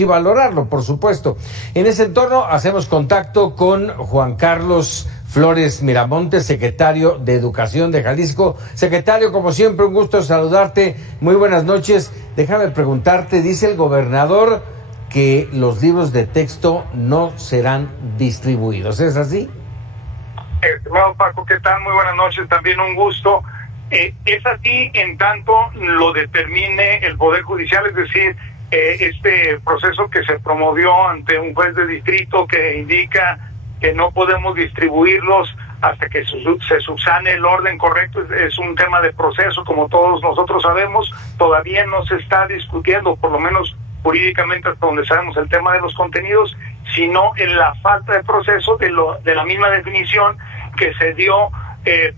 y valorarlo, por supuesto. En ese entorno hacemos contacto con Juan Carlos Flores Miramontes, secretario de Educación de Jalisco. Secretario, como siempre, un gusto saludarte. Muy buenas noches. Déjame preguntarte, dice el gobernador que los libros de texto no serán distribuidos. ¿Es así? Estimado Paco, ¿qué tal? Muy buenas noches, también un gusto. Es así en tanto lo determine el Poder Judicial, es decir, este proceso que se promovió ante un juez de distrito que indica que no podemos distribuirlos hasta que se subsane el orden correcto. Es un tema de proceso, como todos nosotros sabemos. Todavía no se está discutiendo, por lo menos jurídicamente hasta donde sabemos, el tema de los contenidos, sino en la falta de proceso de la misma definición que se dio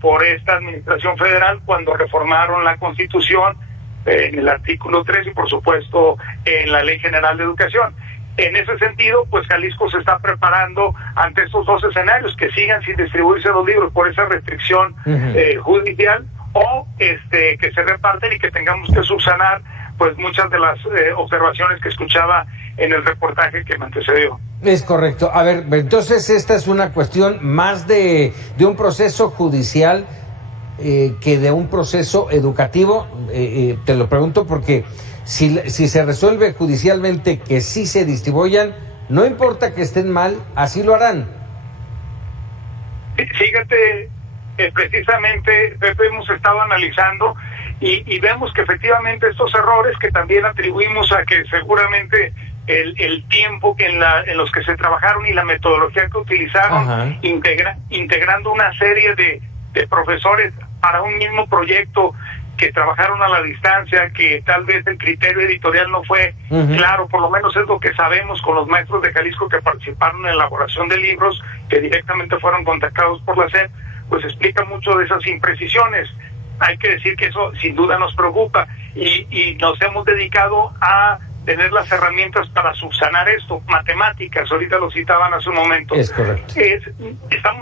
por esta administración federal cuando reformaron la Constitución en el artículo 3 y por supuesto en la Ley General de Educación. En ese sentido, pues Jalisco se está preparando ante estos dos escenarios, que sigan sin distribuirse los libros por esa restricción judicial, o que se reparten y que tengamos que subsanar pues muchas de las observaciones que escuchaba en el reportaje que me antecedió. Es correcto. A ver, entonces esta es una cuestión más de un proceso judicial que de un proceso educativo. Te lo pregunto porque si se resuelve judicialmente que sí se distribuyan, no importa que estén mal, así lo harán. Fíjate, precisamente, Pepe, hemos estado analizando y vemos que efectivamente estos errores que también atribuimos a que seguramente el tiempo que en los que se trabajaron y la metodología que utilizaron, integrando una serie de profesores para un mismo proyecto que trabajaron a la distancia, que tal vez el criterio editorial no fue claro, por lo menos es lo que sabemos con los maestros de Jalisco que participaron en la elaboración de libros, que directamente fueron contactados por la SEP, pues explica mucho de esas imprecisiones. Hay que decir que eso sin duda nos preocupa y nos hemos dedicado a tener las herramientas para subsanar esto. Matemáticas, ahorita lo citaban hace un momento. Es correcto.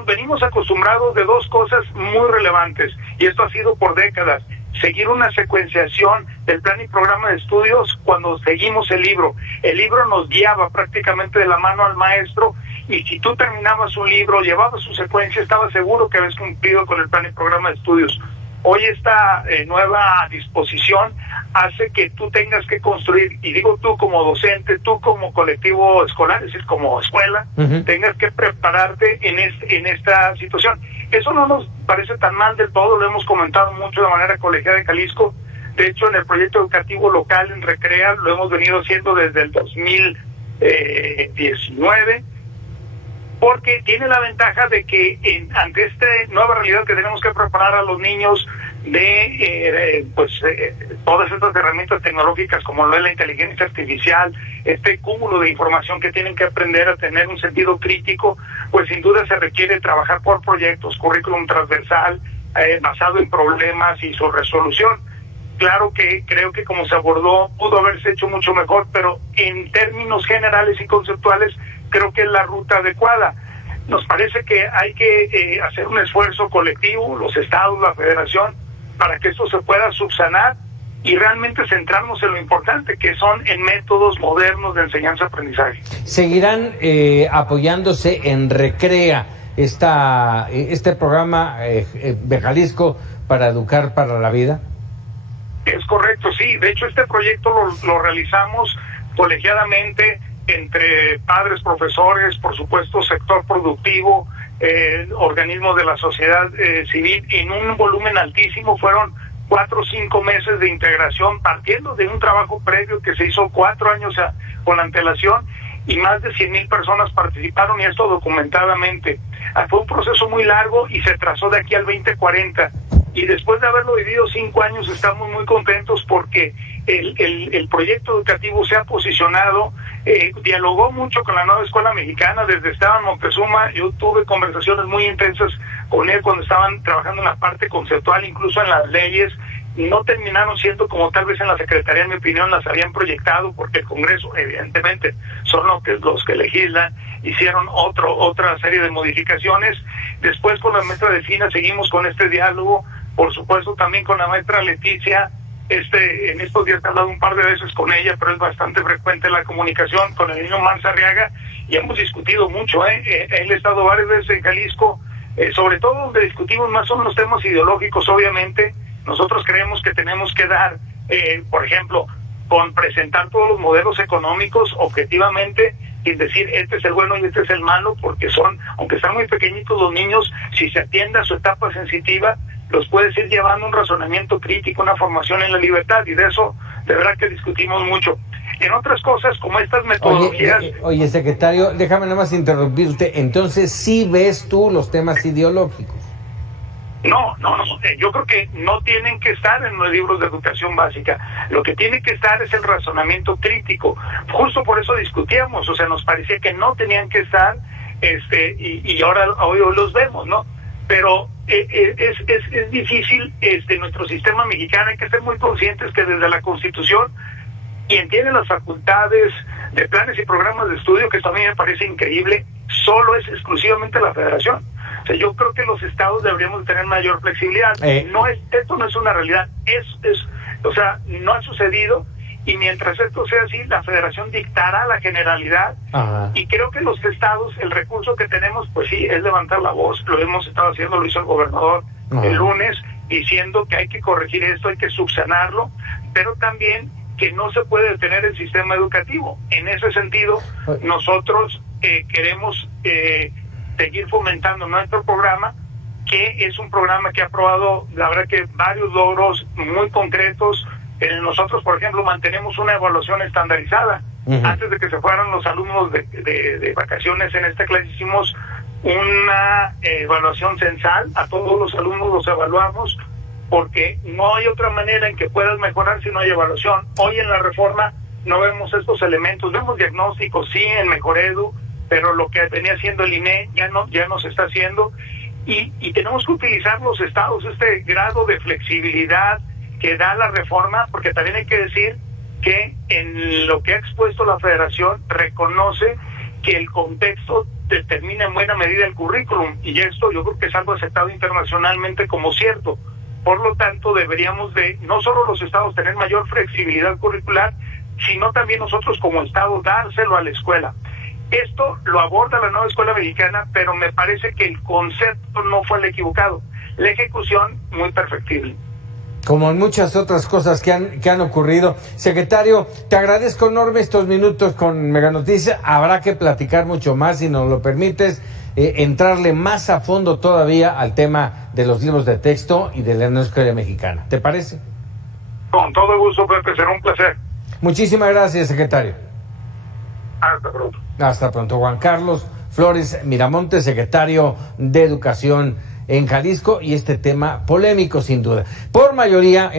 Venimos acostumbrados de dos cosas muy relevantes, y esto ha sido por décadas: seguir una secuenciación del plan y programa de estudios cuando seguimos el libro. El libro nos guiaba prácticamente de la mano al maestro, y si tú terminabas un libro, llevabas su secuencia, estabas seguro que habías cumplido con el plan y programa de estudios. Hoy esta nueva disposición hace que tú tengas que construir, y digo tú como docente, tú como colectivo escolar, es decir, como escuela, tengas que prepararte en esta situación. Eso no nos parece tan mal del todo, lo hemos comentado mucho de manera colegiada de Jalisco. De hecho, en el proyecto educativo local en Recrea lo hemos venido haciendo desde el 2019, porque tiene la ventaja de que ante esta nueva realidad que tenemos que preparar a los niños de todas estas herramientas tecnológicas como lo es la inteligencia artificial, este cúmulo de información que tienen que aprender a tener un sentido crítico, pues sin duda se requiere trabajar por proyectos, currículum transversal, basado en problemas y su resolución. Claro que creo que como se abordó pudo haberse hecho mucho mejor, pero en términos generales y conceptuales creo que es la ruta adecuada. Nos parece que hay que hacer un esfuerzo colectivo, los estados, la federación, para que esto se pueda subsanar y realmente centrarnos en lo importante, que son en métodos modernos de enseñanza-aprendizaje. ¿Seguirán apoyándose en Recrea este programa de Jalisco para educar para la vida? Es correcto, sí. De hecho, este proyecto lo realizamos colegiadamente entre padres, profesores, por supuesto, sector productivo, organismos de la sociedad civil, en un volumen altísimo. Fueron 4 o 5 meses de integración, partiendo de un trabajo previo que se hizo 4 años con antelación, y más de 100,000 personas participaron, y esto documentadamente. Fue un proceso muy largo y se trazó de aquí al 2040. Y después de haberlo vivido 5 años, estamos muy contentos porque el proyecto educativo se ha posicionado, dialogó mucho con la nueva escuela mexicana. Desde Esteban Moctezuma yo tuve conversaciones muy intensas con él cuando estaban trabajando en la parte conceptual, incluso en las leyes. No terminaron siendo como tal vez en la Secretaría, en mi opinión, las habían proyectado, porque el Congreso, evidentemente, son los que legislan. Hicieron otra serie de modificaciones. Después, con la maestra Delfina seguimos con este diálogo, por supuesto también con la maestra Leticia, en estos días he hablado un par de veces con ella, pero es bastante frecuente la comunicación con el niño Manzarriaga y hemos discutido mucho. Él ha estado varias veces en Jalisco, sobre todo donde discutimos más son los temas ideológicos. Obviamente nosotros creemos que tenemos que dar, por ejemplo, con presentar todos los modelos económicos objetivamente, sin decir este es el bueno y este es el malo, porque aunque están muy pequeñitos los niños, si se atiende a su etapa sensitiva, los puedes ir llevando un razonamiento crítico, una formación en la libertad, y de eso de verdad que discutimos mucho. En otras cosas, como estas metodologías... Oye, secretario, déjame nada más interrumpirte. Entonces, ¿sí ves tú los temas ideológicos? No. Yo creo que no tienen que estar en los libros de educación básica. Lo que tiene que estar es el razonamiento crítico. Justo por eso discutíamos, o sea, nos parecía que no tenían que estar, y ahora hoy los vemos, ¿no? Pero es difícil, nuestro sistema mexicano. Hay que ser muy conscientes que desde la Constitución, quien tiene las facultades de planes y programas de estudio, que esto a mí me parece increíble, solo es exclusivamente la Federación. O sea, yo creo que los estados deberíamos tener mayor flexibilidad. Esto no es una realidad, o sea, no ha sucedido, y mientras esto sea así, la Federación dictará la generalidad. Ajá. Y creo que los estados, el recurso que tenemos, pues sí, es levantar la voz. Lo hemos estado haciendo, lo hizo el gobernador el lunes, diciendo que hay que corregir esto, hay que subsanarlo, pero también que no se puede detener el sistema educativo. En ese sentido, nosotros queremos seguir fomentando nuestro programa, que es un programa que ha probado, la verdad, que varios logros muy concretos. Nosotros, por ejemplo, mantenemos una evaluación estandarizada. Uh-huh. Antes de que se fueran los alumnos de vacaciones en esta clase, hicimos una evaluación censal. A todos los alumnos los evaluamos, porque no hay otra manera en que puedas mejorar si no hay evaluación. Hoy en la reforma no vemos estos elementos, vemos diagnósticos, sí, en Mejoredu, pero lo que venía haciendo el INE ya no se está haciendo, y tenemos que utilizar los estados, este grado de flexibilidad que da la reforma, porque también hay que decir que en lo que ha expuesto la Federación reconoce que el contexto determina en buena medida el currículum, y esto yo creo que es algo aceptado internacionalmente como cierto. Por lo tanto, deberíamos de, no solo los estados, tener mayor flexibilidad curricular, sino también nosotros como estado dárselo a la escuela. Esto lo aborda la nueva escuela mexicana, pero me parece que el concepto no fue el equivocado. La ejecución, muy perfectible. Como en muchas otras cosas que han ocurrido. Secretario, te agradezco enorme estos minutos con Mega Noticias. Habrá que platicar mucho más, si nos lo permites, entrarle más a fondo todavía al tema de los libros de texto y de la nueva escuela mexicana. ¿Te parece? Con todo gusto, Pepe, será un placer. Muchísimas gracias, secretario. Hasta pronto. Hasta pronto. Juan Carlos Flores Miramontes, secretario de Educación en Jalisco, y este tema polémico sin duda. Por mayoría en